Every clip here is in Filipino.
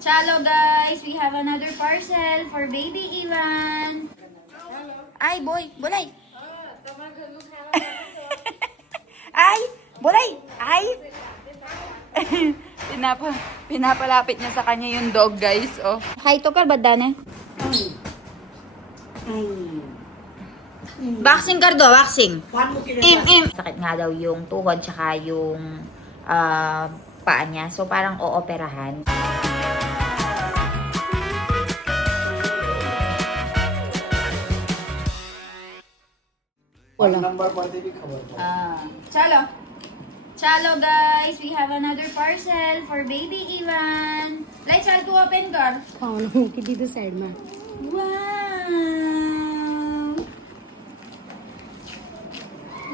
Chalo guys, we have another parcel for baby Ivan. Ay boy, bulay. Ay, bulay. Ay. Pinapalapit niya sa kanya yung dog guys. Oh. Hi to kar badane. Vaccine kar do, vaccine. Sakit nga daw yung tuhod tsaka yung paa niya. So parang ooperahan. Chalo. Chalo guys, we have another parcel for baby Ivan. Like chal to open kar. हाँ ना दीदी साइड में Wow.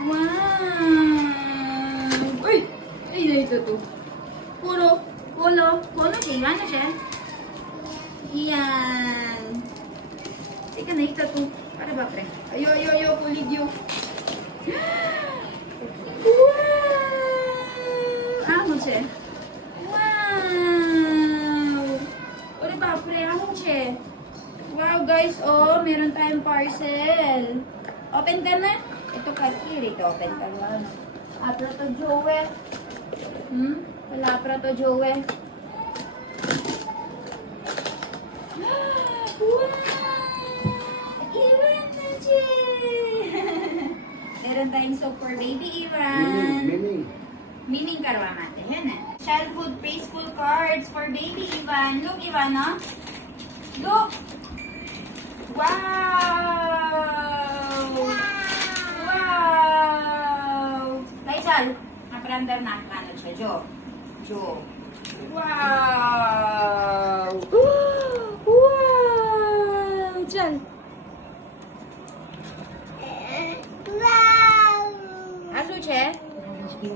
Wow. Uy, ay na ito to. Puro, polo siya, ano siya? Yan. Teka na ito to. Para ba pre? Ayo, kulig yun. Wow! Ahon siya. Wow! Ore ba, pre, ahon siya. Wow, guys, oh, meron tayong parcel. Open ka na? Ito kiri, ito open ka na. Apra to Joe. Wala apra to Joe. Wow! Ivan na siya! Meron tayong soap for baby Ivan. Meaning karwa mate, hen eh. Childhood preschool cards for baby Ivan. Look, Ivan, no? Look! Wow! Wow! Laisal, naprandar na ano siya, Jo. Wow! Wow! Chal. Aso siya?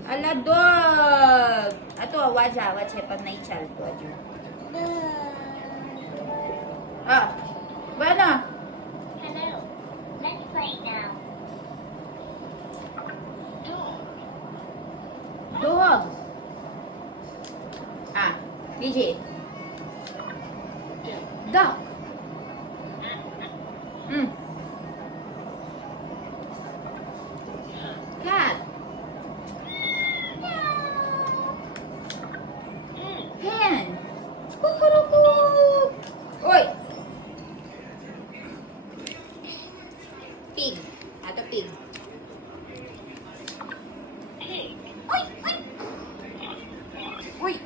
Ala dog. Ato waja pag naichal to ajo. Ah. Bueno. Hello. Let's play now. Dog. Ah, DJ. Dog. Cat. Hen. Kukurukuk. Oi. Pig. Ato pig. Uy.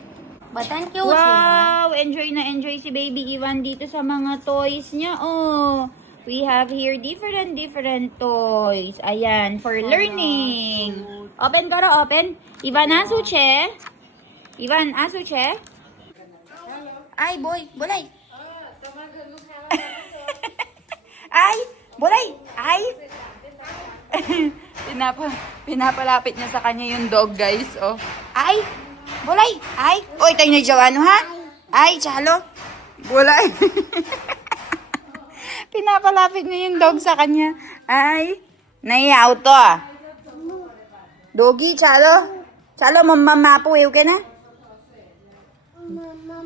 बतान क्यों Wow! Enjoy na enjoy si Baby Ivan dito sa mga toys niya. Oh, we have here different toys. Ayan, for learning. Open karo, open. Ivan, aso che? Ivan, aso che? Ay, boy, bulay. Ay, bulay. Ay. Pinapalapit niya sa kanya yung dog, guys. Oh. Ay, bulay. Ay. Oy, tayo na Joano, ha? Ay, chalo. Bulay. Pinapalapit niya yung dog sa kanya. Ay, naiyaw to, ah. Doggy, chalo. Chalo, mamamapo, eh, okay na?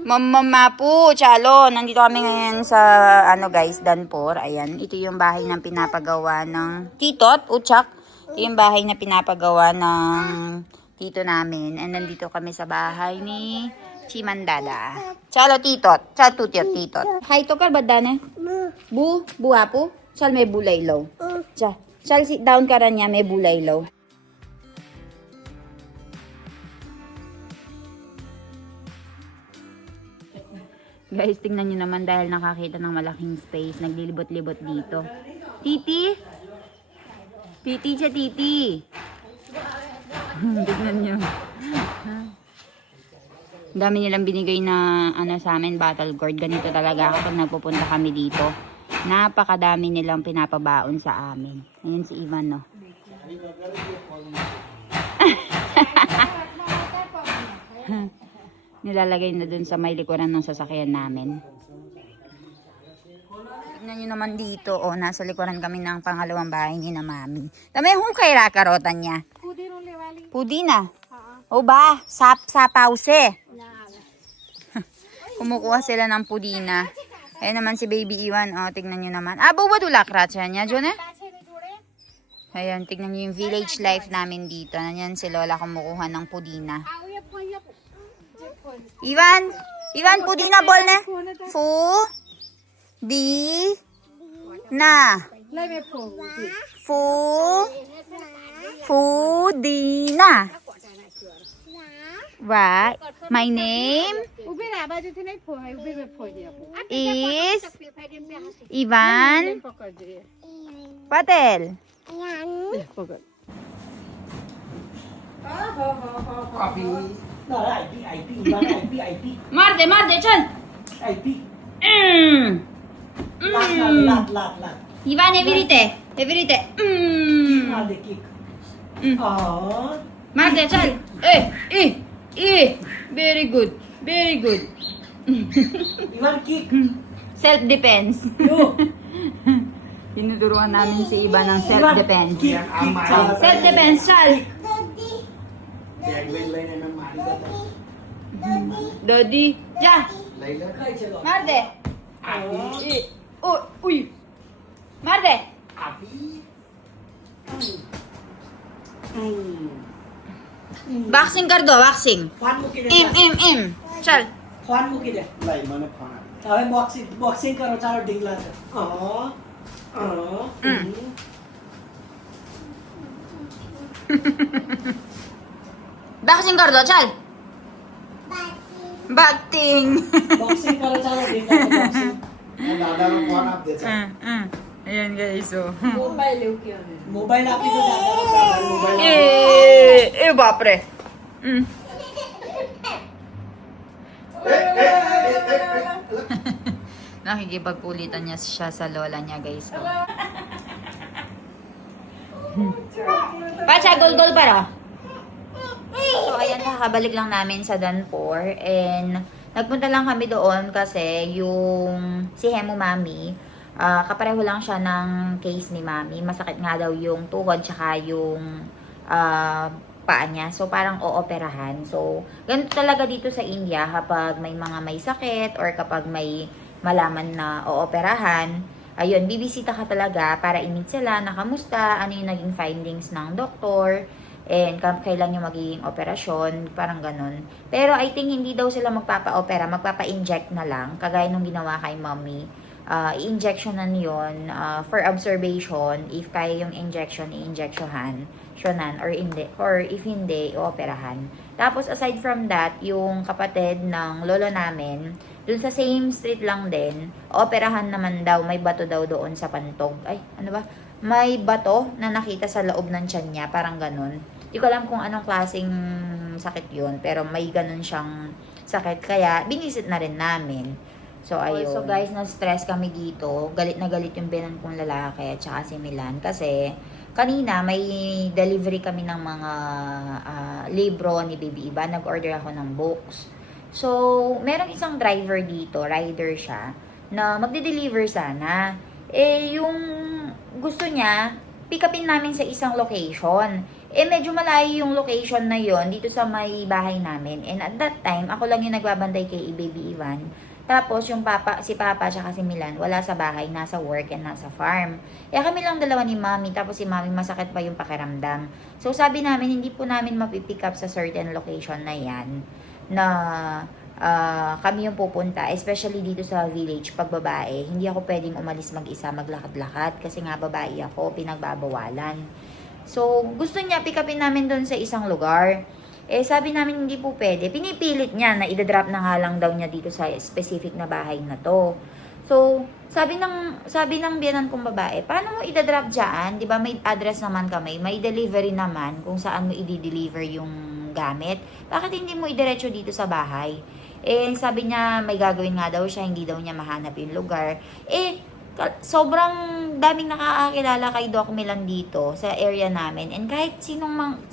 Mamamapo, chalo. Nandito kami ngayon sa, ano guys, Danpor. Ayan, ito yung bahay na pinapagawa ng titot, utsak. Ito yung bahay na pinapagawa ng tito namin. And nandito kami sa bahay ni Chimandada. Chalo, titot. Chalo, titot. Hi, to kar badane? Buhapo? Chal, may bulay low. Chal, sit down ka rin niya, may bulay low. Guys, tingnan nyo naman dahil nakakita ng malaking space. Naglilibot-libot dito. Titi? Titi siya, titi. Tingnan nyo. Ang dami nilang binigay na ano sa amin, battle gourd. Ganito talaga kapag nagpupunta kami dito. Napakadami nilang pinapabaon sa amin. Ayan si Ivan, no? Nilalagay na dun sa may likuran ng sasakyan namin. Tignan nyo naman dito, oh, nasa likuran kami ng pangalawang bahay ni na mami. Tama yung kay rakarotan niya. Pudi na. O ba, sapaw se. Kumukuha sila ng pudina. Ayan naman si Baby Iwan. O, tignan nyo naman. Bawa dulak ratsa niya, Jone? Ayan, tignan nyo yung village life namin dito. Nanyan si Lola kumukuha ng pudina. Iwan! Iwan, pudina ball na. Na. Pudina. Right. My name is Ivan Patel. Marde, chal. Ivan, everite. Marde, chal. Very good. Iwan kick. Self-defense. Tinuturuan namin si Ivan ng self-defense. Kick. Self-defense, chal. Daddy. Ja. Marde. Uy. Marde. Boxing kar do, boxing. Kwan mo kide. Im. Chal. Kwan mo kide. Tawe boxing karo chalo dingla. Boxing kar do, chal. Batting. Boxing karo chalo dingla boxing. Ayan guys, so. Mobile app ito mobile. Bapre. Nakikipagpulitan niya siya sa lola niya, guys. Oh. Pacha, gol para. So, ayan, kakabalik lang namin sa Danpor. And, nagpunta lang kami doon kasi yung si Hemu Mami, kapareho lang siya ng case ni Mami. Masakit nga daw yung tuhod tsaka yung paa niya. So, parang ooperahan. So, ganito talaga dito sa India kapag may mga may sakit or kapag may malaman na ooperahan. Ayun, bibisita ka talaga para i-meet sila na kamusta, ano yung naging findings ng doktor, and kailan yung magiging operasyon, parang ganun. Pero I think hindi daw sila magpapa-opera, magpapa-inject na lang, kagaya nung ginawa kay Mommy. I-injectionan yun for observation, if kaya yung injection, i-injectionan, or if hindi, i-operahan. Tapos aside from that, yung kapatid ng lolo namin, dun sa same street lang din, operahan naman daw, may bato daw doon sa pantog. Ay, ano ba? May bato na nakita sa loob ng tiyan niya, parang ganun. Di ko alam kung anong klaseng sakit yun, pero may ganun siyang sakit. Kaya, binisit na rin namin. So, ayun. So, guys, na-stress kami dito. Galit na galit yung binan kong lalaki at saka si Milan. Kasi, kanina, may delivery kami ng mga libro ni Baby Iba. Nag-order ako ng books. So, merong isang driver dito, rider siya, na magde-deliver sana. Yung gusto niya, pick upin namin sa isang location. Medyo malayo yung location na yon dito sa may bahay namin. And at that time, ako lang yung nagbabantay kay Baby Ivan. Tapos, si Papa at si Milan, wala sa bahay, nasa work and nasa farm. Kaya kami lang dalawa ni Mami, tapos si Mami masakit pa yung pakiramdam. So, sabi namin, hindi po namin mapipick up sa certain location na yan, na kami yung pupunta, especially dito sa village, pag babae. Hindi ako pwedeng umalis mag-isa, maglakad-lakad, kasi nga babae ako, pinagbabawalan. So, gusto niya, pick upin namin doon sa isang lugar. Sabi namin hindi po pwede. Pinipilit niya na idadrop na nga lang daw niya dito sa specific na bahay na to. So, sabi ng biyanan kong babae, paano mo idadrop dyan? Di ba may address naman kami, may delivery naman kung saan mo i-deliver yung gamit. Bakit hindi mo idiretso dito sa bahay? Sabi niya may gagawin nga daw siya, hindi daw niya mahanap yung lugar. Sobrang daming nakakakilala kay Doc Milan dito sa area namin. And kahit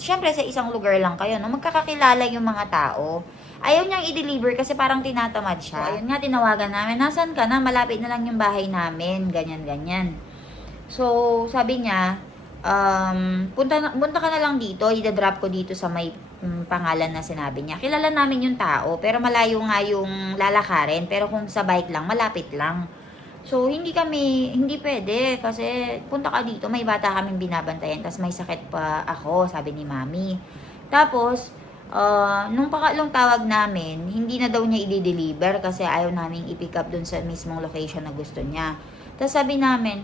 syempre sa isang lugar lang kayo, no, magkakakilala yung mga tao. Ayaw niyang i-deliver kasi parang tinatamad siya. So, ayun nga, tinawagan namin, nasan ka na? Malapit na lang yung bahay namin, ganyan. So, sabi niya, punta ka na lang dito, i-drop ko dito sa may pangalan na sinabi niya. Kilala namin yung tao, pero malayo nga yung lalakarin. Pero kung sa bike lang, malapit lang. So, hindi pwede. Kasi, punta ka dito, may bata kaming binabantayan. Tapos may sakit pa ako, sabi ni Mami. Tapos, nung pangatlong tawag namin, hindi na daw niya i-deliver kasi ayaw namin i-pick up dun sa mismong location na gusto niya. Tapos sabi namin,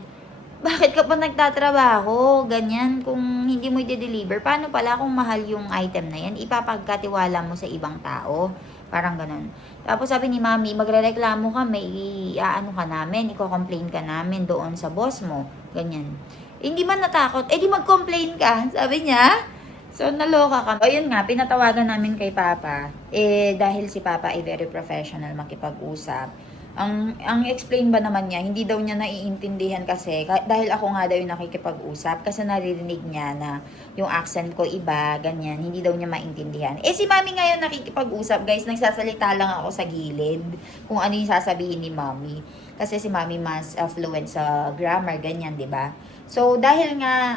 bakit ka pa nagtatrabaho? Ganyan, kung hindi mo i-deliver, paano pala kung mahal yung item na yan, ipapagkatiwala mo sa ibang tao? Parang ganun. Tapos sabi ni Mami, magrereklamo ka, may iaano ka namin, i-complain ka namin doon sa boss mo. Ganyan. Hindi man natakot, di mag-complain ka, sabi niya. So, naloka ka. O, yun nga, pinatawagan namin kay Papa. Dahil si Papa ay very professional makipag-usap. Ang explain ba naman niya, hindi daw niya naiintindihan kasi, dahil ako nga daw yung nakikipag-usap, kasi naririnig niya na yung accent ko iba, ganyan, hindi daw niya maintindihan. Si Mami ngayon nakikipag-usap, guys, nagsasalita lang ako sa gilid, kung ano yung sasabihin ni Mami. Kasi si Mami mas fluent sa grammar, ganyan, di ba? So, dahil nga,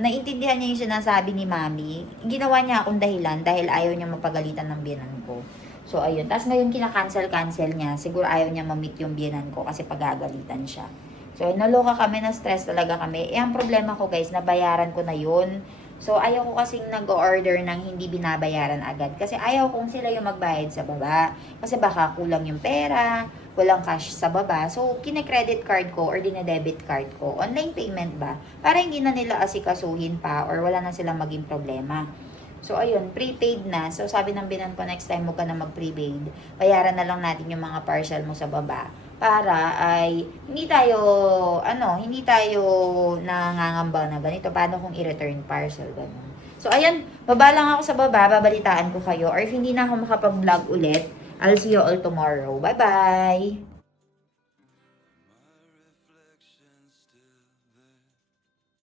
naintindihan niya yung sinasabi ni Mami, ginawa niya akong dahilan dahil ayaw niya mapagalitan ng biyenan ko. So, ayun. Tapos ngayon, kinakancel niya. Siguro ayaw niya ma-meet yung biyenan ko kasi pagagalitan siya. So, naloka kami, na-stress talaga kami. Ang problema ko, guys, nabayaran ko na yun. So, ayaw ko kasing nag-order ng hindi binabayaran agad. Kasi ayaw kong sila yung magbayad sa baba. Kasi baka kulang yung pera, walang cash sa baba. So, kine-credit card ko or dine-debit card ko. Online payment ba? Para hindi na nila asikasuhin pa or wala na silang maging problema. So, ayun, prepaid na. So, sabi ng binan ko, next time mo ka na mag-prepaid. Bayaran na lang natin yung mga parcel mo sa baba. Para ay, hindi tayo nangangamba na ganito. Paano kung i-return parcel, ganun. So, ayun, baba lang ako sa baba. Babalitaan ko kayo. Or if hindi na ako makapag-vlog ulit, I'll see you all tomorrow. Bye-bye!